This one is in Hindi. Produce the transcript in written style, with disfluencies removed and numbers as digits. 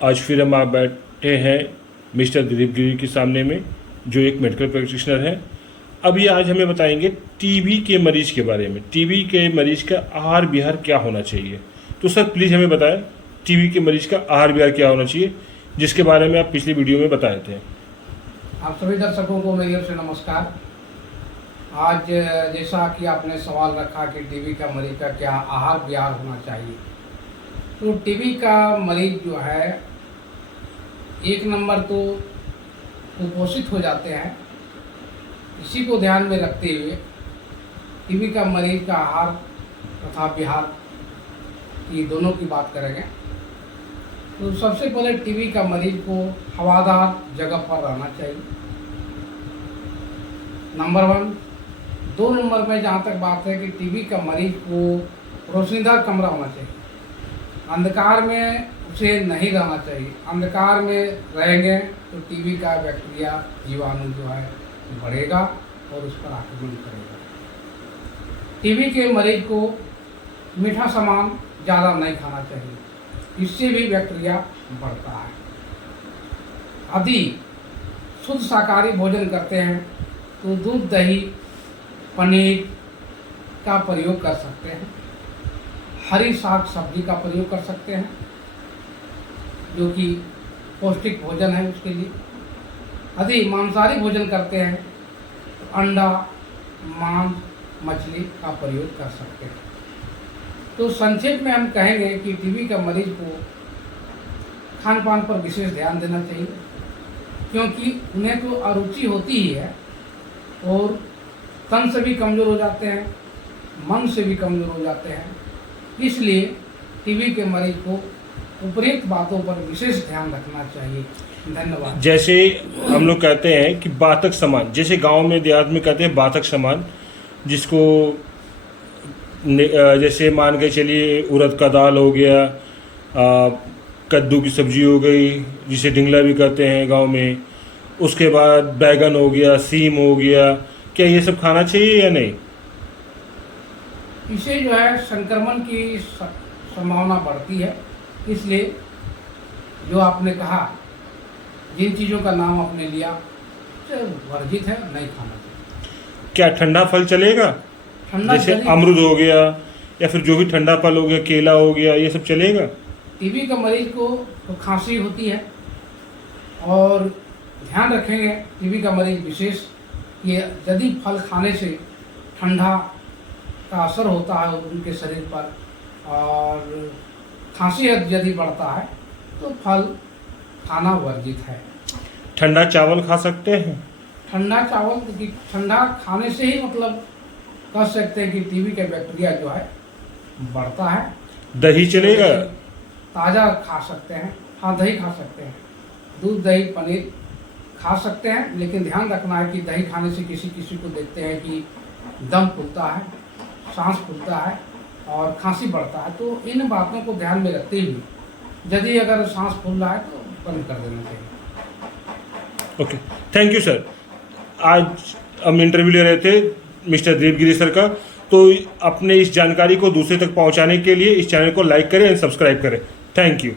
आज फिर हम आप बैठे हैं मिस्टर दिलीप गिरी के सामने में, जो एक मेडिकल प्रैक्टिशनर हैं। अभी आज हमें बताएंगे टीबी के मरीज के बारे में। टीबी के मरीज का आहार विहार क्या होना चाहिए। तो सर प्लीज़ हमें बताएं टीबी के मरीज का आहार विहार क्या होना चाहिए, जिसके बारे में आप पिछली वीडियो में बताए थे। आप सभी दर्शकों को मेरी ओर से नमस्कार। आज जैसा कि आपने सवाल रखा कि टीबी का मरीज का क्या आहार विहार होना चाहिए, तो टीबी का मरीज जो है एक नंबर तो कुपोषित हो जाते हैं। इसी को ध्यान में रखते हुए टीबी का मरीज का आहार तथा विहार की दोनों की बात करेंगे। तो सबसे पहले टीबी का मरीज को हवादार जगह पर रहना चाहिए, नंबर 1। 2 नंबर में जहाँ तक बात है कि टीबी का मरीज को रोशनीदार कमरा होना चाहिए। अंधकार में उसे नहीं रहना चाहिए। अंधकार में रहेंगे तो टीबी का बैक्टीरिया जीवाणु जो है बढ़ेगा और उस पर आक्रमण करेगा। टीबी के मरीज को मीठा सामान ज़्यादा नहीं खाना चाहिए, इससे भी बैक्टीरिया बढ़ता है। यदि शुद्ध शाकाहारी भोजन करते हैं तो दूध, दही, पनीर का प्रयोग कर सकते हैं। हरी साग सब्जी का प्रयोग कर सकते हैं, जो कि पौष्टिक भोजन है उसके लिए। यदि मांसाहारी भोजन करते हैं तो अंडा, मांस, मछली का प्रयोग कर सकते हैं। तो संक्षेप में हम कहेंगे कि टीबी का मरीज को खान पान पर विशेष ध्यान देना चाहिए, क्योंकि उन्हें तो अरुचि होती ही है और तन से भी कमज़ोर हो जाते हैं, मन से भी कमज़ोर हो जाते हैं। इसलिए टीबी के मरीज को उपयुक्त बातों पर विशेष ध्यान रखना चाहिए। धन्यवाद। जैसे हम लोग कहते हैं कि बातक सामान, जैसे गांव में देहात में कहते हैं बातक सामान, जिसको जैसे मान के चलिए उड़द का दाल हो गया, कद्दू की सब्जी हो गई जिसे डिंगला भी कहते हैं गांव में, उसके बाद बैगन हो गया, सीम हो गया, क्या ये सब खाना चाहिए या नहीं? इसे जो है संक्रमण की संभावना बढ़ती है, इसलिए जो आपने कहा, जिन चीज़ों का नाम आपने लिया वर्जित है, नहीं खाना चाहिए। क्या ठंडा फल चलेगा? ठंडा जैसे अमरूद हो गया या फिर जो भी ठंडा फल हो गया, केला हो गया, ये सब चलेगा? टीबी का मरीज को तो खांसी होती है, और ध्यान रखेंगे टीबी का मरीज विशेष कि यदि फल खाने से ठंडा का असर होता है उनके शरीर पर और खांसी यदि बढ़ता है तो फल खाना वर्जित है। ठंडा चावल खा सकते हैं? ठंडा चावल, ठंडा खाने से ही मतलब कह सकते हैं कि टीबी का बैक्टीरिया जो है बढ़ता है। दही चलेगा? ताज़ा खा सकते हैं, हाँ दही खा सकते हैं। दूध, दही, पनीर खा सकते हैं, लेकिन ध्यान रखना है कि दही खाने से किसी को देखते हैं कि दम फूलता है, सांस फूलता है और खांसी बढ़ता है। तो इन बातों को ध्यान में रखते हुए यदि अगर सांस फूल रहा है तो बंद कर देना चाहिए। Okay, thank you sir. आज हम इंटरव्यू ले रहे थे मिस्टर दिलीप गिरी सर का, तो अपने इस जानकारी को दूसरे तक पहुंचाने के लिए इस चैनल को लाइक करें एंड सब्सक्राइब करें। Thank you.